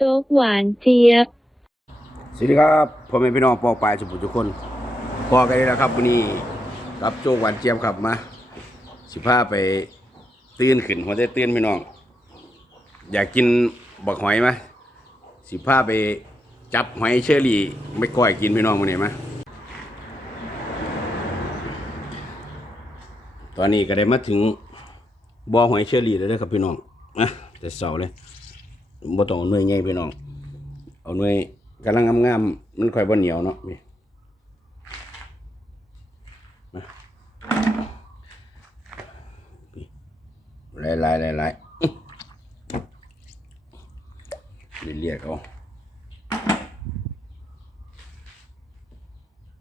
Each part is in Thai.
โจ๊กหวานเจี๊ยบ สวัสดีครับพ่อแม่พี่น้องปอปลายสุภุทุกคนพอกันเลยนะครับวันนี้รับโจ๊กหวานเจี๊ยบครับมาสิพาไปตื่นขึ้นหัวใจตื่นพี่น้อง อยากกินบักหอยไหมสิพาไปจับหอยเชอรี่ไม่ก้อยกินพี่น้องมันเห็นไหมตอนนี้ก็ได้มาถึงบ่อหอยเชอรี่แล้วเด้อครับพี่น้องนะแต่เสาเลย บ่ต้องเอาหน่วยใหญ่พี่น้อง เอาหน่วยกำลังงามๆมันค่อยบ่เหนียวเนาะนี่มาหลายๆหลายๆเรียกเอา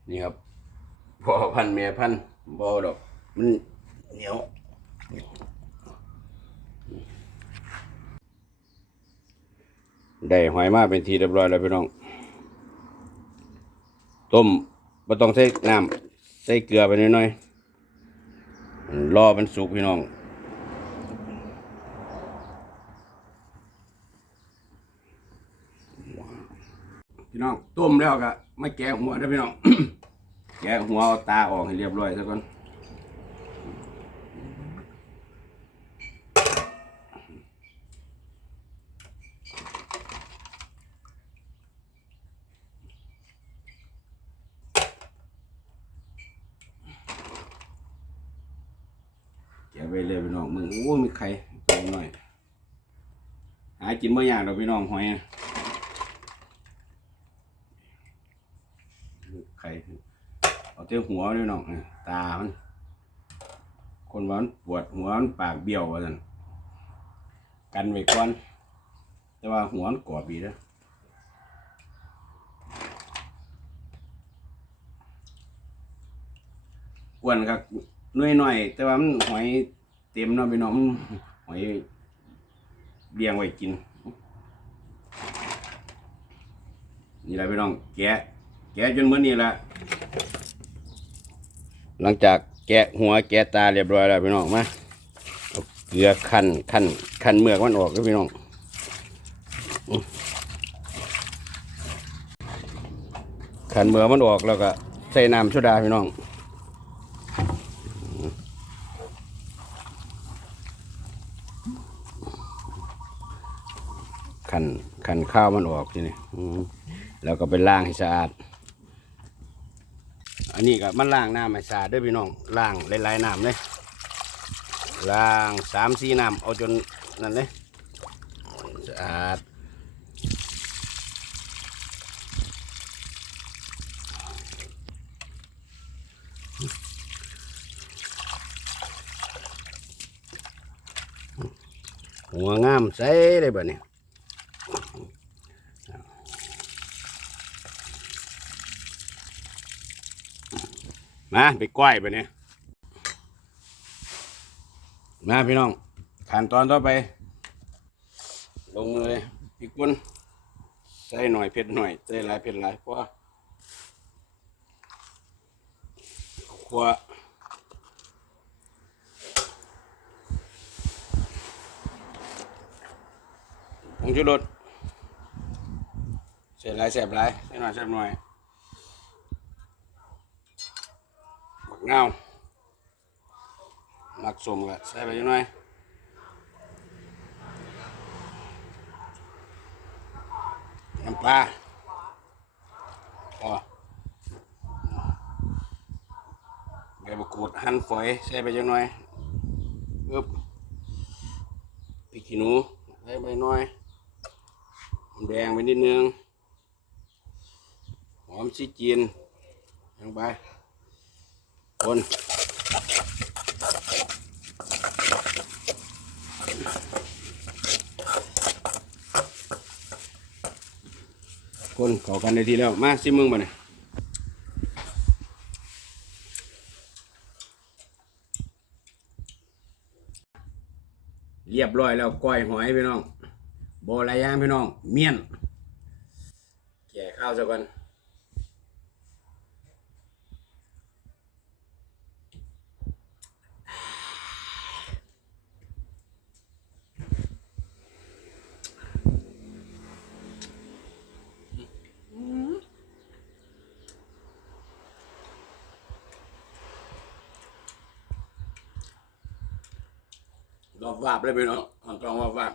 นี่ครับพ่อพันธุ์แม่พันบ่ดอกมันเหนียว ได้หอยมาเป็นทีเรียบร้อยแล้วพี่น้อง ต้มไม่ต้องใส่น้ำใส่เกลือไปน้อยๆรอมันสุกพี่น้องพี่น้องต้มแล้วก็ไม่แกะหัวนะพี่น้อง แกะหัวเอาตาออกให้เรียบร้อยซะก่อน แกะไปเลยพี่น้องมึงโอ้มีไข่ตัวน้อยหากินเมื่อยากดอกพี่น้องหอยอะไข่เอาเจ้าหัวพี่น้องตามันคนว่ามันปวดหัวมันปากเบี้ยวว่าซั่นกันไว้ก่อน แต่ว่าหัวมันกรอบดีนะกวนครับ น้อยหน่อยๆแต่ว่ามันหอยเต็มเนาะพี่น้องมันหอยเลี้ยงไว้กิน นี่แหละพี่น้อง แกะ แกะจนเมื่อนี้ละหลังจากแกะหัวแกะตาเรียบร้อยแล้วพี่น้องมาเอาเกลือขั้นขั้นขั้นเมือกมันออกแล้วพี่น้องขันเมือกมันออกแล้วก็ใส่น้ำโซดาพี่น้อง ขันขันข้าวมันออกทีนี่แล้วก็ไปล้างให้สะอาด อันนี้ก็มันล้างน้ำให้สะอาดด้วยพี่น้องล้างหลายๆน้ำเลยล้างสามสี่น้ำเอาจนนั่นเลยสะอาด หัวงามใส่เลยบ่เนี่ยมาไปก้อยไปเนี่ยมาพี่น้องขั้นตอนต่อไป ลงเลยพริกป่นใส่หน่อยเผ็ดหน่อยใส่หลายเผ็ดหลายเพราะว่าขัวผ งชูรสใส่หลายแสบหลายใส่หน่อยแสบหน่อยบักเงาหมักสมก็ใส่ไปยังไงน้ำปลาพอใบมะกรูดหั่นฝอยใส่ไปยังไงปึ๊บพริกขี้หนูใส่ไปหน่อย อมแดงไปนิดนึง หอมซีจีนลงไป คนคนเข้ากันในทีแล้ว มาซิมึงมาเนี่ยเรียบร้อยแล้วก้อยหอยพี่น้อง บอลายอย่างพี่น้อง เมียน แก่ข้าวซะก่อนรอบวาบเลยพี่น้องของกองวาบวาบ